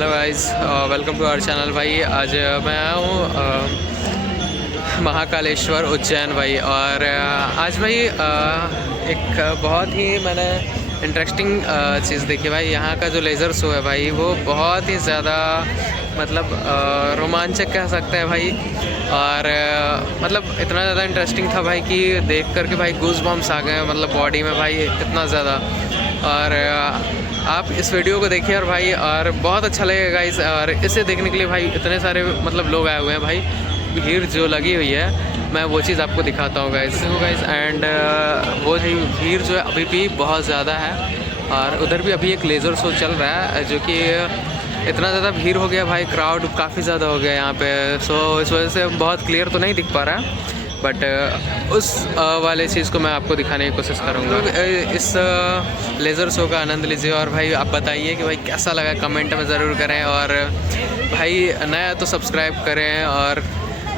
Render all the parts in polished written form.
Hello guys, welcome to our channel भाई। आज मैं आया हूँ महाकालेश्वर उज्जैन भाई। और आज भाई एक बहुत ही मैंने इंटरेस्टिंग चीज़ देखी भाई। यहाँ का जो लेज़र शो है भाई वो बहुत ही ज़्यादा मतलब रोमांचक कह सकते हैं भाई। और मतलब इतना ज़्यादा इंटरेस्टिंग था भाई कि देख कर के भाई गूज़ बम्स आ गए मतलब बॉडी में भाई इतना ज़्यादा। और आप इस वीडियो को देखिए और भाई और बहुत अच्छा लगेगा गाइस। और इसे देखने के लिए भाई इतने सारे मतलब लोग आए हुए हैं भाई, भीड़ जो लगी हुई है मैं वो चीज़ आपको दिखाता हूँ गाइस। एंड वो भीड़ जो है अभी भी बहुत ज़्यादा है। और उधर भी अभी एक लेज़र शो चल रहा है जो कि इतना ज़्यादा भीड़ हो गया भाई, क्राउड काफ़ी ज़्यादा हो गया यहाँ पे। सो इस वजह से बहुत क्लियर तो नहीं दिख पा रहा है, बट उस वाले चीज़ को मैं आपको दिखाने की कोशिश करूँगा। इस लेज़र शो का आनंद लीजिए और भाई आप बताइए कि भाई कैसा लगा, कमेंट में ज़रूर करें। और भाई नया तो सब्सक्राइब करें, और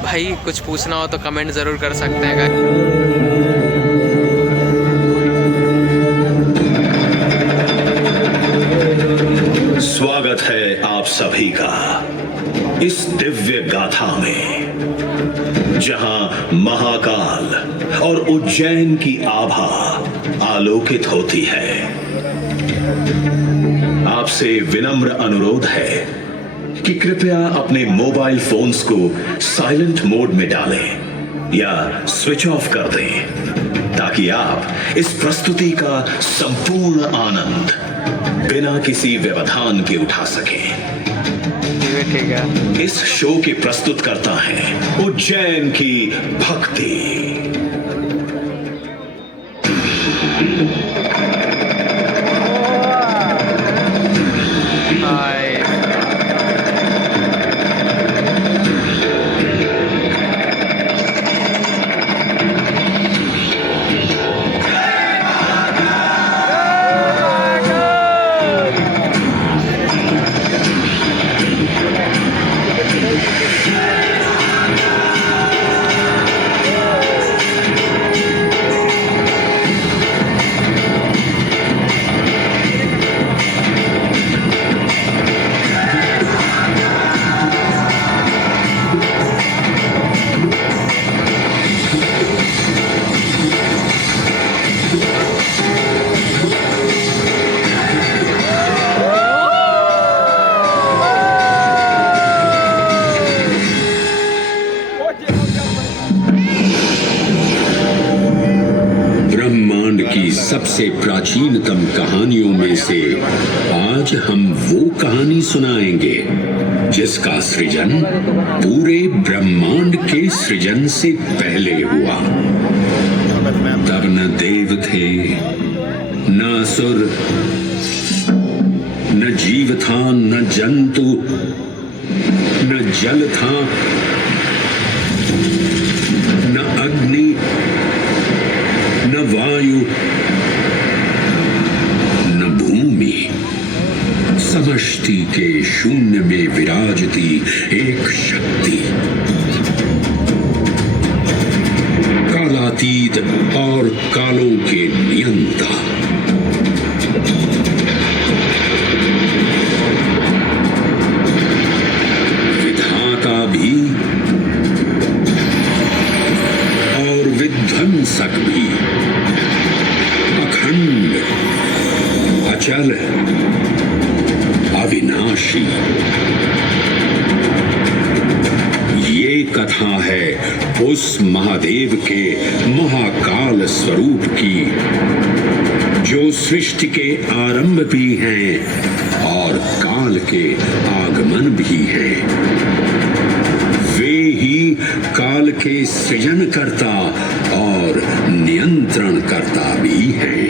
भाई कुछ पूछना हो तो कमेंट ज़रूर कर सकते हैं। स्वागत है आप सभी का इस दिव्य गाथा में, जहां महाकाल और उज्जैन की आभा आलोकित होती है। आपसे विनम्र अनुरोध है कि कृपया अपने मोबाइल फोन्स को साइलेंट मोड में डालें या स्विच ऑफ कर दें, ताकि आप इस प्रस्तुति का संपूर्ण आनंद बिना किसी व्यवधान के उठा सकें। ठीक है। इस शो के प्रस्तुतकर्ता हैं उज्जैन की भक्ति। सबसे प्राचीनतम कहानियों में से आज हम वो कहानी सुनाएंगे जिसका सृजन पूरे ब्रह्मांड के सृजन से पहले हुआ। तब न देव थे, न असुर, न जीव था, न जंतु, न जल था, न अग्नि, न वायु, समष्टि के शून्य में विराजती एक शक्ति, कालातीत और कालों के नियंता। विधाता भी और विध्वंसक भी, अखंड, अचल, अविनाशी। ये कथा है उस महादेव के महाकाल स्वरूप की, जो सृष्टि के आरंभ भी हैं और काल के आगमन भी हैं। वे ही काल के सृजनकर्ता और नियंत्रणकर्ता भी हैं।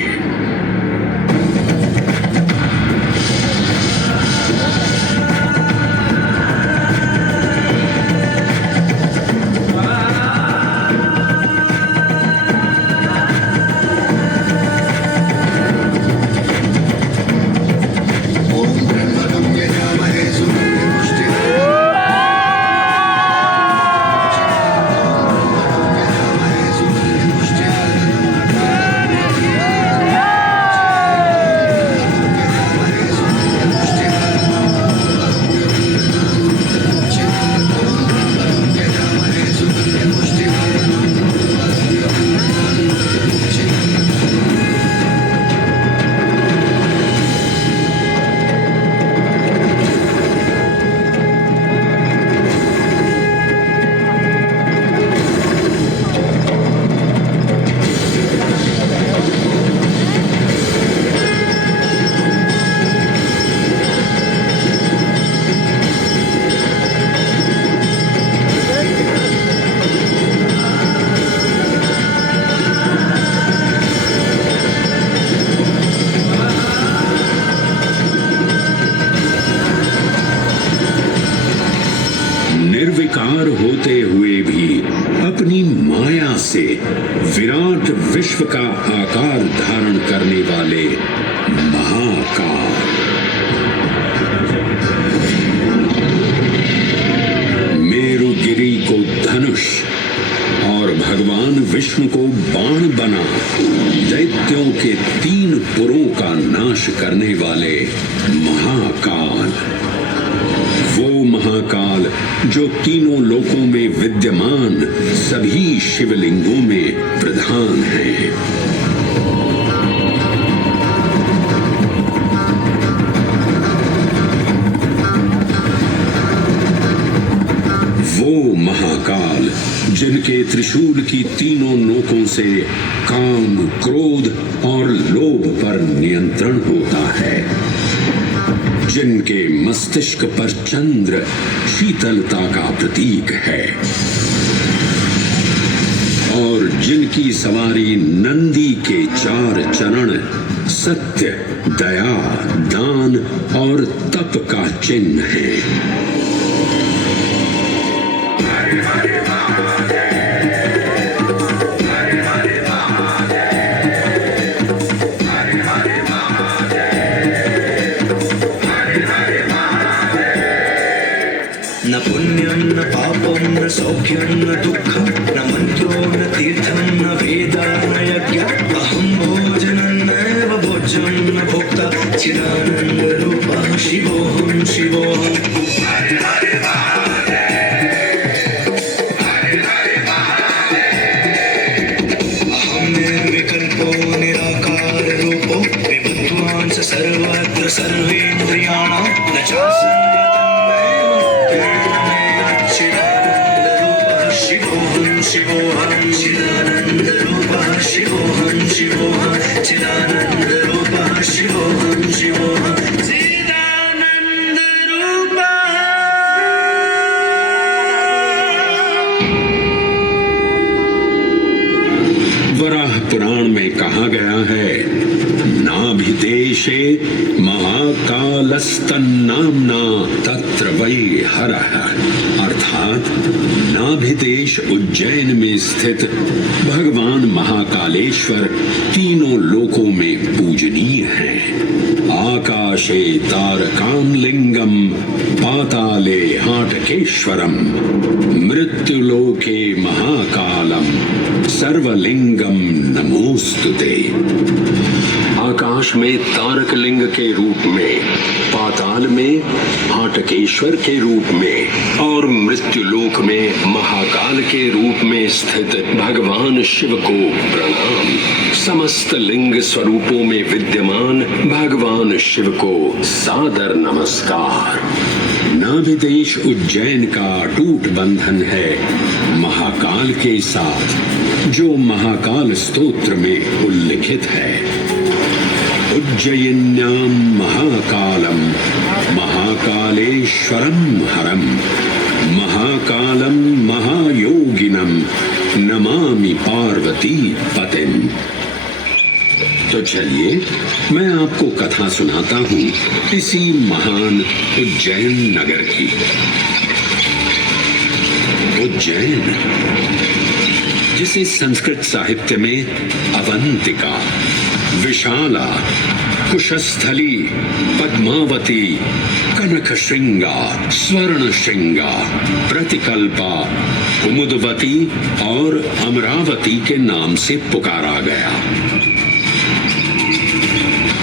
निर्विकार होते हुए भी अपनी माया से विराट विश्व का आकार धारण करने वाले महाकाल। मेरुगिरी को धनुष और भगवान विष्णु को बाण बना दैत्यों के 3 पुरों का नाश करने वाले महाकाल। वो महाकाल जो तीनों लोकों में विद्यमान सभी शिवलिंगों में प्रधान है। वो महाकाल जिनके त्रिशूल की तीनों नोकों से काम, क्रोध और लोभ पर नियंत्रण होता है, जिनके मस्तिष्क पर चंद्र शीतलता का प्रतीक है और जिनकी सवारी नंदी के 4 चरण सत्य, दया, दान और तप का चिन्ह है। न पुण्यं न पापं न सौख्यं न दुःखं न मन्त्रो न तीर्थं न वेदा न यज्ञः अहं भोजनं नैव भोज्यं न भोक्ता चिदानन्दरूपः शिवोऽहं शिवोऽहम्। अहं निर्विकल्पो निराकाररूपो विभुत्वान् च सर्वत्र सर्वेन्द्रियाणां न चासन् शिवोऽहं चिदानन्दरूपः शिवोऽहं शिवोऽहं चिदानन्दरूपः शिवोऽहं शिवोऽहं वराह पुराण में कहा गया है, नाभिदेशे महाकालस्तन्नाम्ना तत्र वै हरः, अर्थात नाभिदेश उज्जैन में स्थित भगवान महाकालेश्वर तीनों लोकों में पूजनीय हैं। आकाशे तारकामलिंगम पाताले हाटकेश्वरम मृत्युलोके महाकालम सर्वलिंगम नमोस्तुते। आकाश में तारक लिंग के रूप में, पाताल में हाटकेश्वर के रूप में और मृत्युलोक में महाकाल के रूप में स्थित भगवान शिव को प्रणाम। समस्त लिंग स्वरूपों में विद्यमान भगवान शिव को सादर नमस्कार। नाभिदेश उज्जैन का अटूट बंधन है महाकाल के साथ, जो महाकाल स्तोत्र में उल्लिखित है। उज्जयिन्यां महाकालम महाकालेश्वरम हरम महाकालम महायोगिनम नमामि पार्वती पतिम। तो चलिए मैं आपको कथा सुनाता हूँ इसी महान उज्जैन नगर की। उज्जैन, जिसे संस्कृत साहित्य में अवंतिका, विशाला, कुशस्थली, पद्मावती, कनक श्रृंगा, स्वर्ण श्रृंगा, प्रतिकल्पा, कुमुदवती और अमरावती के नाम से पुकारा गया।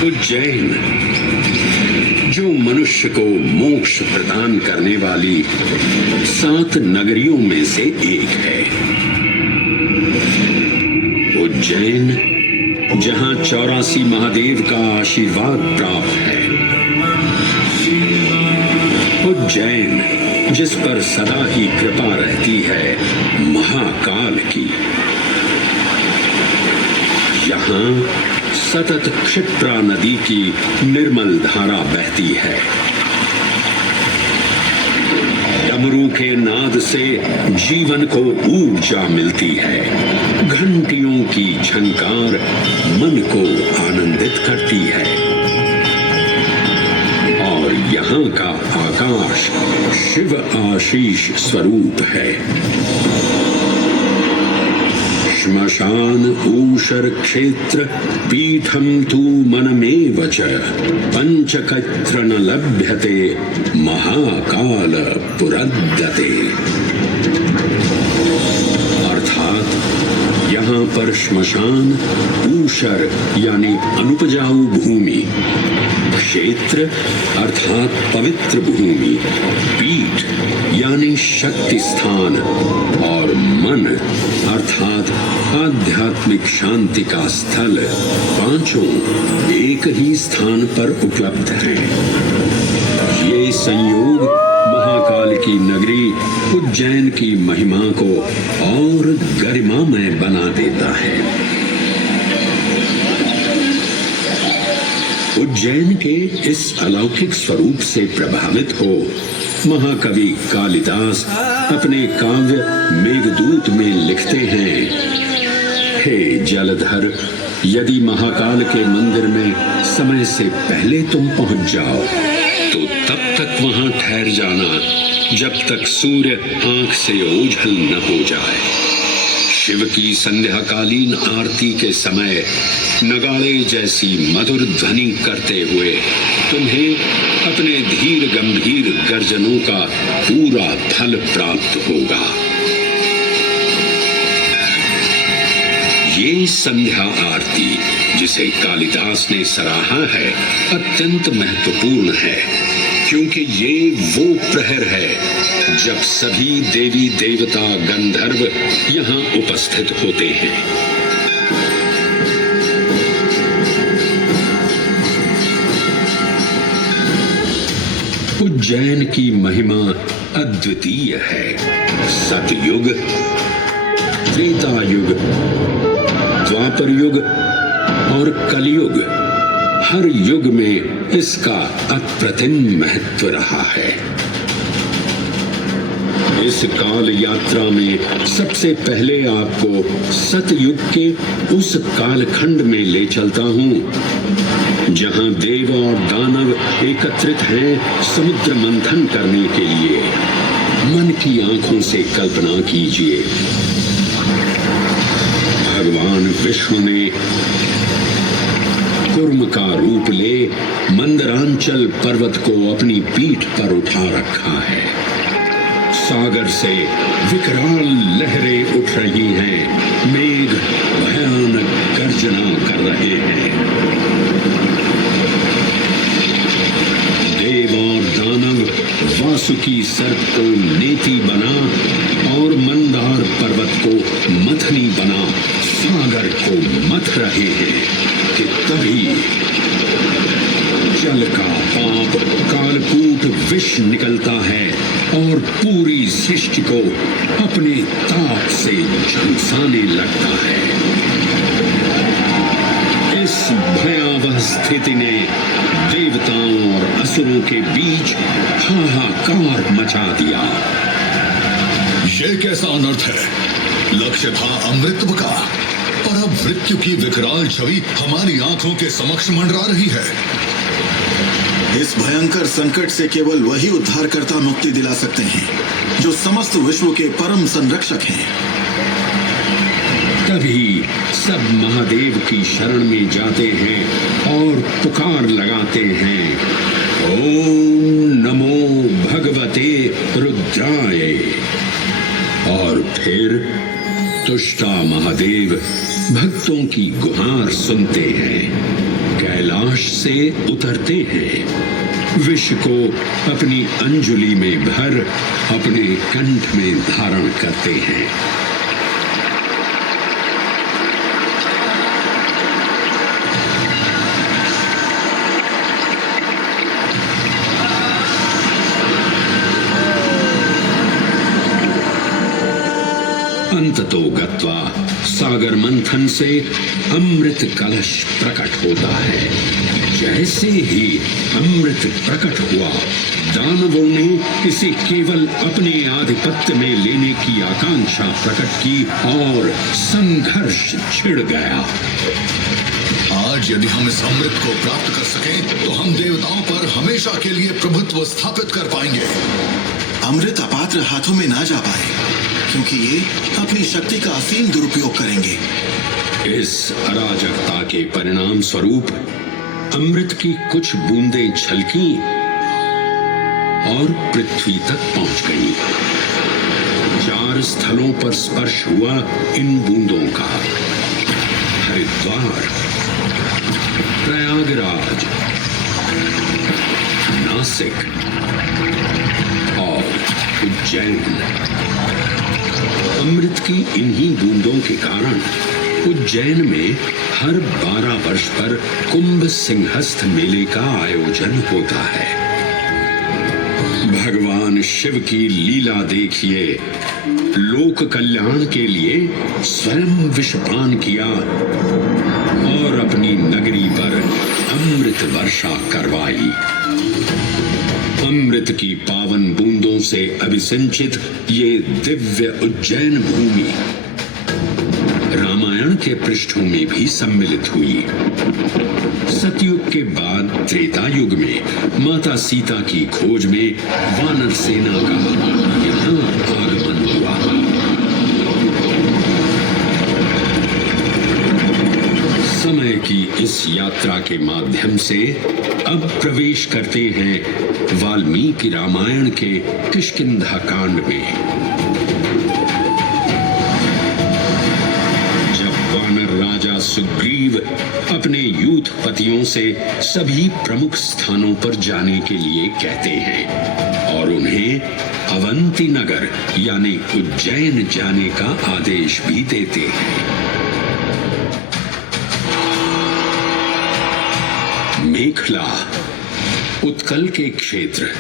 उज्जैन, जो मनुष्य को मोक्ष प्रदान करने वाली 7 नगरियों में से एक है। उज्जैन, जहां 84 महादेव का आशीर्वाद प्राप्त है। उज्जैन, जिस पर सदा ही कृपा रहती है महाकाल की। यहाँ सतत क्षिप्रा नदी की निर्मल धारा बहती है। डमरू के नाद से जीवन को ऊर्जा मिलती है। घंटियों की झंकार मन को आनंदित करती है और यहाँ का आकाश प्रकाश शिव आशीष स्वरूप है। श्मशान ऊषर क्षेत्र पीठम तु मनमेव च पंचकत्र न लभ्यते महाकाल पुरद्दते। अर्थात यहाँ पर श्मशान ऊषर यानी अनुपजाऊ भूमि, क्षेत्र अर्थात पवित्र भूमि, पीठ यानी शक्ति स्थान और मन अर्थात आध्यात्मिक शांति का स्थल पांचों एक ही स्थान पर उपलब्ध हैं। ये संयोग महाकाल की नगरी उज्जैन की महिमा को और गरिमामय बना देता है। उज्जैन के इस अलौकिक स्वरूप से प्रभावित हो महाकवि कालिदास अपने काव्य मेघदूत में लिखते हैं, हे जलधर, यदि महाकाल के मंदिर में समय से पहले तुम पहुंच जाओ तो तब तक वहां ठहर जाना जब तक सूर्य आंख से ओझल न हो जाए। शिव की संध्याकालीन आरती के समय नगाड़े जैसी मधुर ध्वनि करते हुए तुम्हें अपने धीर गंभीर गर्जनों का पूरा फल प्राप्त होगा। ये संध्या आरती जिसे कालिदास ने सराहा है अत्यंत महत्वपूर्ण है, क्योंकि ये वो प्रहर है जब सभी देवी देवता गंधर्व यहाँ उपस्थित होते हैं। उज्जैन की महिमा अद्वितीय है। सतयुग, त्रेता युग, द्वापर युग और कलयुग, हर युग में इसका अप्रतिम महत्व रहा है। इस काल यात्रा में सबसे पहले आपको सतयुग के उस कालखंड में ले चलता हूँ जहां देव और दानव एकत्रित हैं समुद्र मंथन करने के लिए। मन की आंखों से कल्पना कीजिए, भगवान विष्णु ने कुर्म का रूप ले मंदरांचल पर्वत को अपनी पीठ पर उठा रखा है। सागर से विकराल लहरें उठ रही हैं, मेघ भयानक गर्जना कर रहे हैं। देव और दानव वासुकी सर्प को नेति बना और मंदार पर्वत को मथनी बना सागर को मथ रहे हैं कि तभी जल का पाप कालकूट विष निकलता है और पूरी सृष्टि को अपने ताप से झंसाने लगता है। इस भयावह स्थिति ने देवताओं और असुरों के बीच हाहाकार मचा दिया। ये कैसा अनर्थ है? लक्ष्य था अमृतत्व का, पर अब मृत्यु की विकराल छवि हमारी आंखों के समक्ष मंडरा रही है। इस भयंकर संकट से केवल वही उद्धारकर्ता मुक्ति दिला सकते हैं जो समस्त विश्व के परम संरक्षक हैं। तभी सब महादेव की शरण में जाते हैं और पुकार लगाते हैं, ओम नमो भगवते रुद्राय। और फिर तुष्टा महादेव भक्तों की गुहार सुनते हैं, कैलाश से उतरते हैं, विष को अपनी अंजुलि में भर अपने कंठ में धारण करते हैं। अंततो गत्वा सागर मंथन से अमृत कलश प्रकट होता है। जैसे ही अमृत प्रकट हुआ, दानवों ने इसे केवल अपने आधिपत्य में लेने की आकांक्षा प्रकट की और संघर्ष छिड़ गया। आज आज यदि हम इस अमृत को प्राप्त कर सकें तो हम देवताओं पर हमेशा के लिए प्रभुत्व स्थापित कर पाएंगे। अमृत अपात्र हाथों में ना जा पाए, क्योंकि ये अपनी शक्ति का असीम दुरुपयोग करेंगे। इस अराजकता के परिणाम स्वरूप अमृत की कुछ बूंदें छलकी और पृथ्वी तक पहुंच गईं। 4 स्थलों पर स्पर्श हुआ इन बूंदों का। हरिद्वार, प्रयागराज, नासिक और उज्जैन। अमृत की इन्हीं बूंदों के कारण उज्जैन में हर 12 वर्ष पर कुंभ सिंहस्थ मेले का आयोजन होता है। भगवान शिव की लीला देखिए। लोक कल्याण के लिए स्वयं विषपान किया और अपनी नगरी पर अमृत वर्षा करवाई। अमृत की पावन बूंदों से अभिसिंचित ये दिव्य उज्जैन भूमि रामायण के पृष्ठों में भी सम्मिलित हुई। सतयुग के बाद त्रेता युग में माता सीता की खोज में वानर सेना का यहाँ आगमन हुआ। समय की इस यात्रा के माध्यम से अब प्रवेश करते हैं वाल्मीकि रामायण के किष्किंधा कांड में। राजा सुग्रीव अपने यूथपतियों से सभी प्रमुख स्थानों पर जाने के लिए कहते हैं और उन्हें अवंती नगर यानी उज्जैन जाने का आदेश भी देते हैं। मेखला उत्कल के क्षेत्र,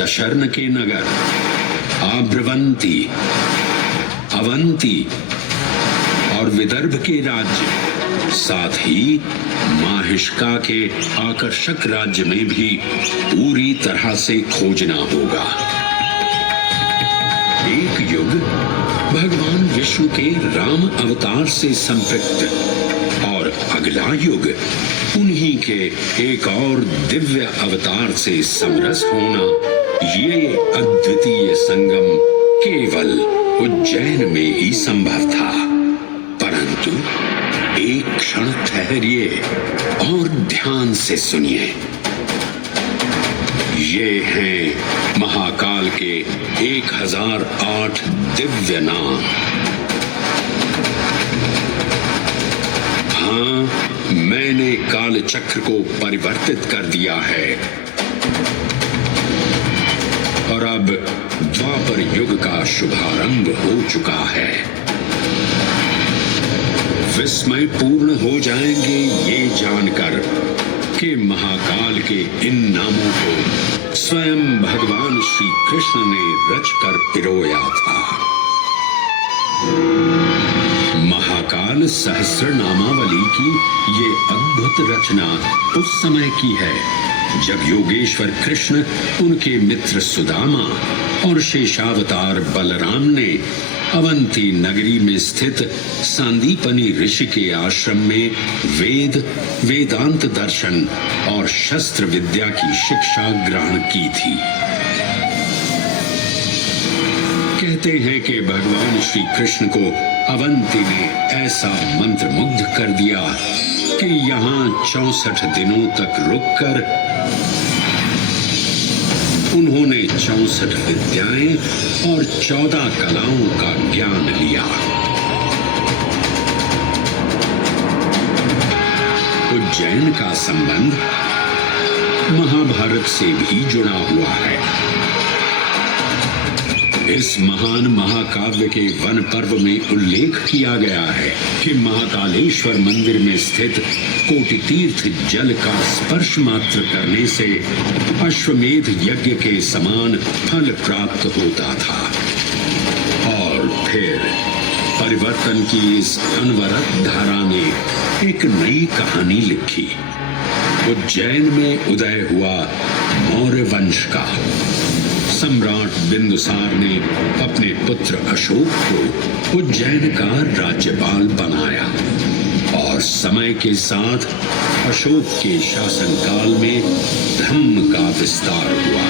दशर्न के नगर, आब्रवंती, अवंती और विदर्भ के राज्य, साथ ही माहिष्का के आकर्षक राज्य में भी पूरी तरह से खोजना होगा। एक युग भगवान विष्णु के राम अवतार से संपृक्त और अगला युग उन्हीं के एक और दिव्य अवतार से समरस होना, ये अद्वितीय संगम केवल उज्जैन में ही संभव था। परंतु एक क्षण ठहरिए और ध्यान से सुनिए। ये हैं महाकाल के 1008 दिव्य नाम। हाँ, मैंने काल चक्र को परिवर्तित कर दिया है और अब द्वापर युग का शुभारंभ हो चुका है। विस्मय पूर्ण हो जाएंगे ये जानकर कि महाकाल के इन नामों को स्वयं भगवान श्री कृष्ण ने रचकर पिरोया था। महाकाल सहस्र नामावली की ये अद्भुत रचना उस समय की है जब योगेश्वर कृष्ण, उनके मित्र सुदामा और शेषावतार बलराम ने अवंती नगरी में स्थित सांदीपनी ऋषि के आश्रम में वेदांत दर्शन और शस्त्र विद्या की शिक्षा ग्रहण की थी। कहते हैं कि भगवान श्री कृष्ण को अवंती ने ऐसा मंत्र मुग्ध कर दिया कि यहाँ 64 दिनों तक रुककर उन्होंने 64 विद्याएं और 14 कलाओं का ज्ञान लिया। उज्जैन का संबंध महाभारत से भी जुड़ा हुआ है। इस महान महाकाव्य के वन पर्व में उल्लेख किया गया है कि महाकालेश्वर मंदिर में स्थित कोटि तीर्थ जल का स्पर्श मात्र करने से अश्वमेध यज्ञ के समान फल प्राप्त होता था। और फिर परिवर्तन की इस अनवरत धारा ने एक नई कहानी लिखी। उज्जैन में उदय हुआ मौर्य वंश का सम्राट बिंदुसार ने अपने पुत्र अशोक को उज्जैन का राज्यपाल बनाया और और समय के साथ अशोक के शासनकाल में धम्म का विस्तार हुआ।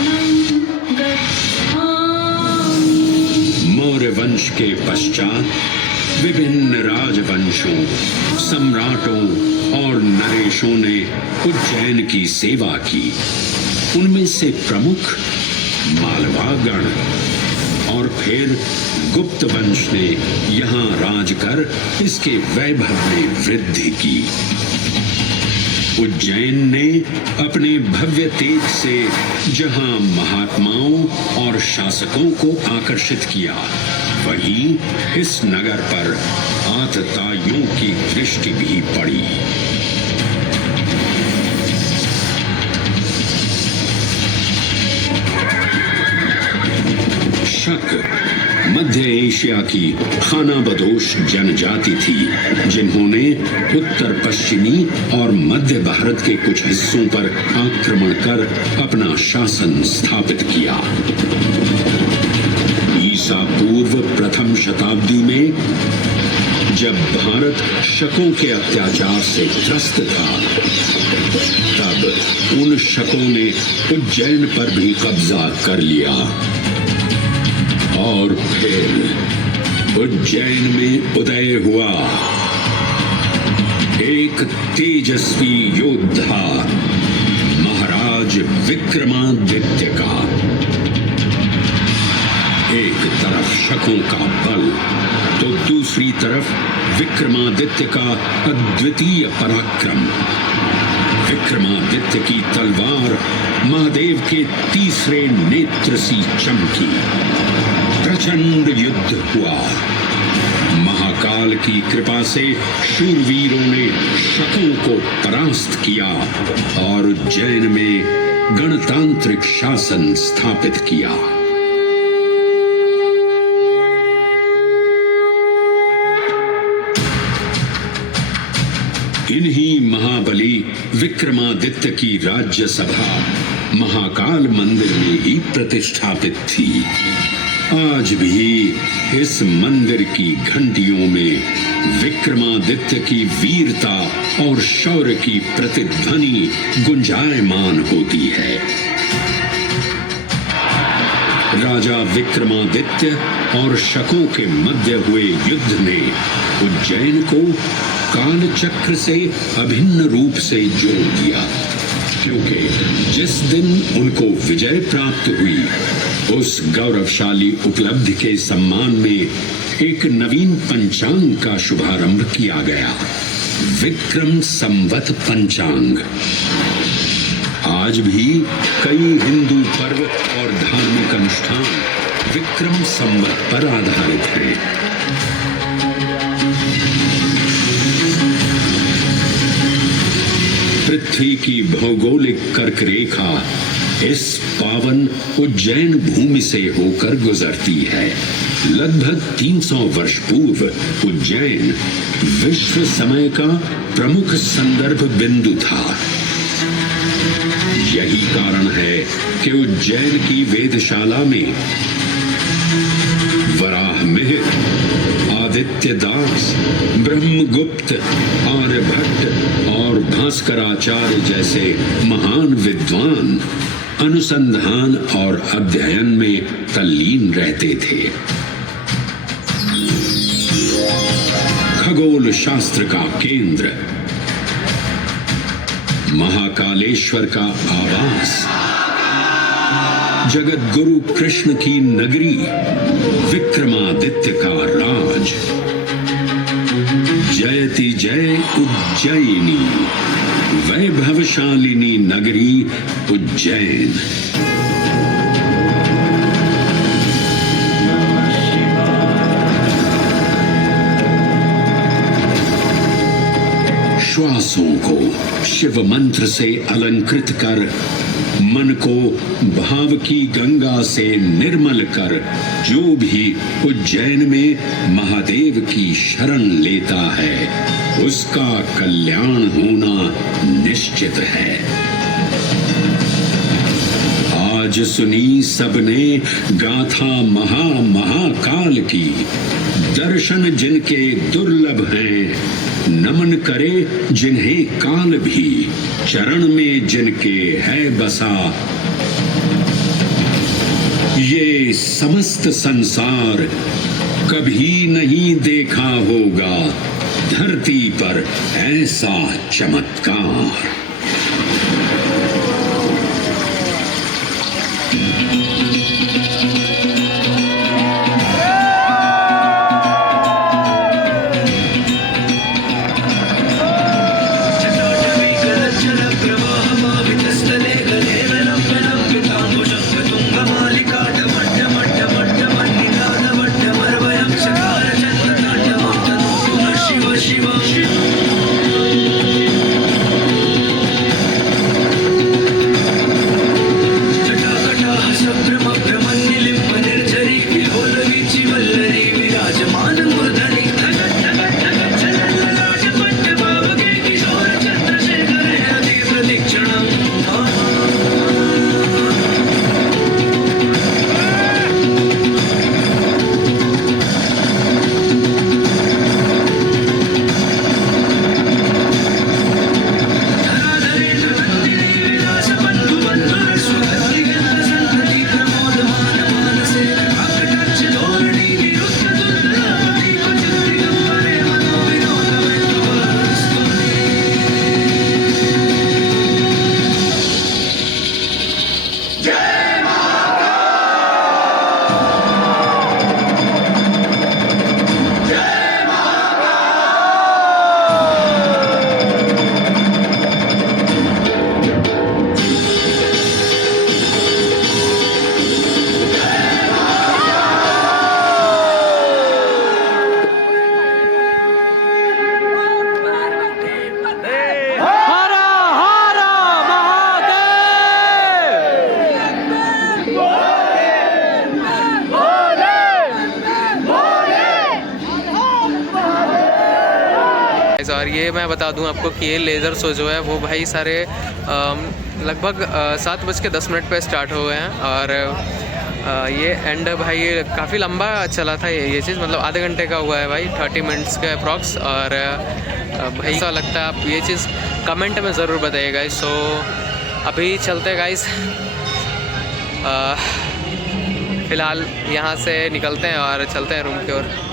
मौर्य वंश के पश्चात विभिन्न राजवंशों, सम्राटों और नरेशों ने उज्जैन की सेवा की। उनमें से प्रमुख मालवागण और फिर गुप्त वंश ने यहाँ राज कर इसके वैभव में वृद्धि की। उज्जैन ने अपने भव्य तेज से जहाँ महात्माओं और शासकों को आकर्षित किया, वहीं इस नगर पर आतताइयों की दृष्टि भी पड़ी। शक मध्य एशिया की खानाबदोश जनजाति थी, जिन्होंने उत्तर पश्चिमी और मध्य भारत के कुछ हिस्सों पर आक्रमण कर अपना शासन स्थापित किया। ईसा पूर्व प्रथम शताब्दी में जब भारत शकों के अत्याचार से त्रस्त था, तब उन शकों ने उज्जैन पर भी कब्जा कर लिया और फिर उज्जैन में उदय हुआ एक तेजस्वी योद्धा, महाराज विक्रमादित्य का। एक तरफ शकों का बल तो दूसरी तरफ विक्रमादित्य का अद्वितीय पराक्रम। विक्रमादित्य की तलवार महादेव के तीसरे नेत्र सी चमकी। प्रचंड युद्ध हुआ। महाकाल की कृपा से शूरवीरों ने शकों को परास्त किया और उज्जैन में गणतांत्रिक शासन स्थापित किया। इन्हीं महाबली विक्रमादित्य की राज्यसभा महाकाल मंदिर में ही प्रतिष्ठापित थी। आज भी इस मंदिर की घंटियों में विक्रमादित्य की वीरता और शौर्य की प्रतिध्वनि गुंजायमान होती है। राजा विक्रमादित्य और शकों के मध्य हुए युद्ध ने उज्जैन को कालचक्र से अभिन्न रूप से जोड़ दिया, क्योंकि जिस दिन उनको विजय प्राप्त हुई, उस गौरवशाली उपलब्धि के सम्मान में एक नवीन पंचांग का शुभारंभ किया गया, विक्रम संवत पंचांग। आज भी कई हिंदू पर्व और धार्मिक अनुष्ठान विक्रम संवत पर आधारित हैं। पृथ्वी की भौगोलिक कर्क रेखा इस पावन उज्जैन भूमि से होकर गुजरती है। लगभग 300 वर्ष पूर्व उज्जैन विश्व समय का प्रमुख संदर्भ बिंदु था। यही कारण है कि उज्जैन की वेधशाला में वराहमिहिर, आदित्य दास, ब्रह्मगुप्त, आर्यभट्ट और भास्कराचार्य जैसे महान विद्वान अनुसंधान और अध्ययन में तल्लीन रहते थे। खगोल शास्त्र का केंद्र, महाकालेश्वर का आवास, जगत गुरु कृष्ण की नगरी, विक्रमादित्य का राज। जयति जय उज्जैनी, वैभवशालिनी नगरी उज्जैन। श्वासों को शिव मंत्र से अलंकृत कर, मन को भाव की गंगा से निर्मल कर, जो भी उज्जैन में महादेव की शरण लेता है, उसका कल्याण होना निश्चित है। आज सुनी सबने गाथा महाकाल की, दर्शन जिनके दुर्लभ हैं, नमन करे जिन्हें काल भी, चरण में जिनके है बसा। ये समस्त संसार कभी नहीं देखा होगा धरती पर ऐसा चमत्कार। और ये मैं बता दूं आपको कि ये लेज़र शो जो है वो भाई सारे लगभग 7:10 पे स्टार्ट हो गए हैं। और ये एंड भाई काफ़ी लंबा चला था ये चीज़, मतलब आधे घंटे का हुआ है भाई, 30 मिनट्स का अप्रॉक्स। और भाई ऐसा लगता है आप ये चीज़ कमेंट में ज़रूर बताइएगा। सो अभी चलते गाइस, फ़िलहाल यहाँ से निकलते हैं और चलते हैं रूम की ओर।